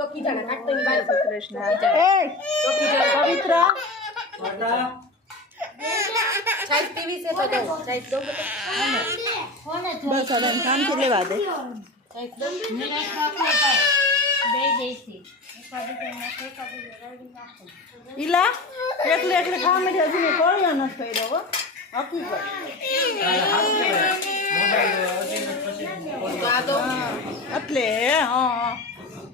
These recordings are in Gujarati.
ચોકી જાણા કાટની બાર કૃષ્ણ એ ચોકી જાણા પવિત્ર ચાય પીવી છે તો દો ચાય દો બસ હવે શાંતિ લેવા દે ચાય દો ઈલા એકલે એકલે ખાવા માંડ્યા હજી મેં કોળિયો નથી કર્યો હો હકીકત એટલે હા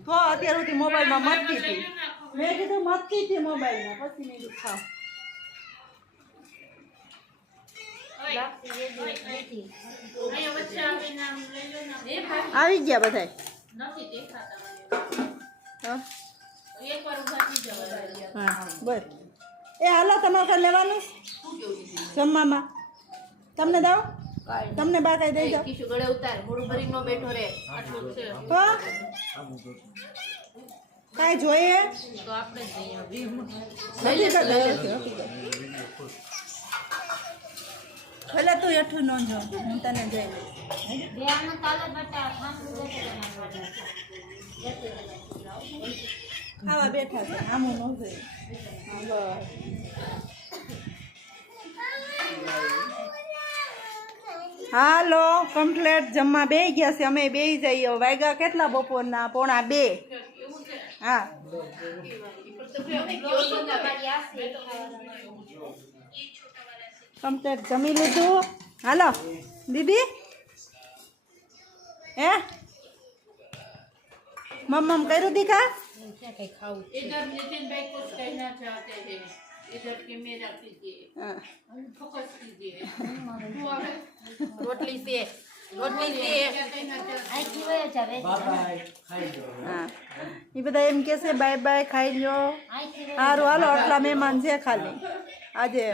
તો અત્યાર સુધી મોબાઈલમાં મતતી હતી મેં કીધું મતતી હતી મોબાઈલમાં પછી મેં કીધું ખાવ આવી ગયા બધાય હા બસ એ હાલો તમારે કાંઈ લેવાનું જમવામાં તમને દઉં તમને બા કઈ દઈ જાઓ કિશુ ગળે ઉતાર મોડું ભરી નો બેઠો રે આટલું છે તો કાંઈ જોઈએ તો આપણે જ ભલે તું એઠું ન જો હું તને જઈ ખાવા બેઠા છે આમું ન જોઈએ હાલો કમ્પ્લેટ જમવા બે ગયા છે અમે બે જઈએ વાગ્યા કેટલા બપોરના 1:30 હા કમ્પ્લેટ જમી લીધું હાલો દીદી હે મમ્મ કર્યું દીકા इधर नितिन भाई कुछ कहना चाहते हैं इधर कैमरा कीजिए फोकस कीजिए रोटली से હા એ બધા એમ કે છે બાય બાય ખાઈ લ્યો સારું હાલો આટલા મહેમાન છે ખાલી આજે